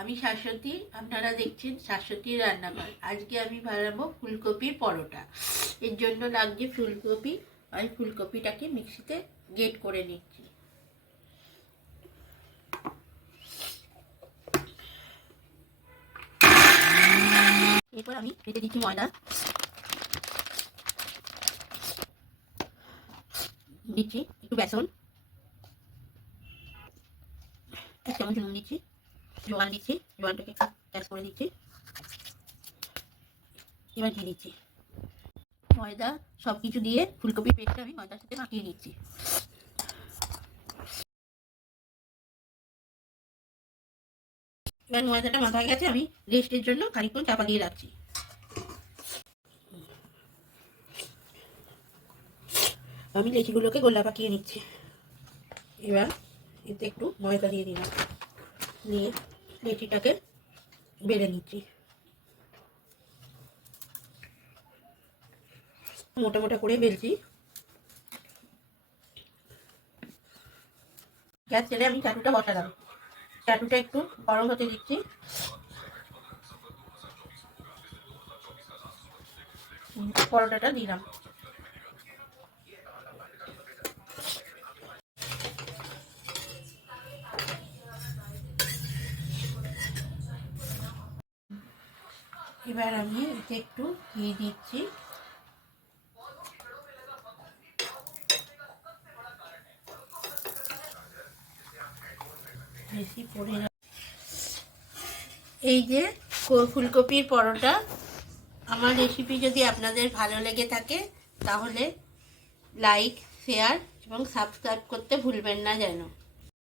আমি শাশ্বতী, আপনারা দেখছেন শাশ্বতীর রান্নাঘর। আজকে আমি বানাবো ফুলকপির পরোটা। এর জন্য লাগছে ফুলকপি। আমি ফুলকপিটাকে মিক্সিতে গ্রেট করে নিচ্ছি। এরপর আমি কেটে দিচ্ছি ময়দা, দিচ্ছি একটু বেসন, 1 চামচ নুন দিচ্ছি, জোয়ান দিচ্ছি, জোয়ানটাকে একটু ট্যাস করে দিচ্ছি। এবার দিয়ে দিচ্ছি ময়দা। সব কিছু দিয়ে ফুলকপির পেস্টটা আমি ময়দার সাথে মাখিয়ে নিচ্ছি। এবার ময়দাটা মাখা হয়ে গেছে, আমি রেস্টের জন্য খানিকক্ষণ চাপা দিয়ে রাখছি। আমি লেচিগুলোকে গোলা পাকিয়ে নিচ্ছি। এবার এতে একটু ময়দা দিয়ে দিলাম, নিয়ে লেচিটাকে বেলে নিচ্ছি। মোটা মোটা করে বেলছি। গ্যাস ছেড়ে আমি চাটুটা বসালাম। চাটুটা একটু গরম হতে দিচ্ছি। পরোটাটা দিলাম। এবার আমি এতে একটু ঘি দিচ্ছি। বেশি পড়ে এই যে ফুলকপির পরোটা। আমার রেসিপি যদি আপনাদের ভালো লেগে থাকে তাহলে লাইক, শেয়ার এবং সাবস্ক্রাইব করতে ভুলবেন না যেন।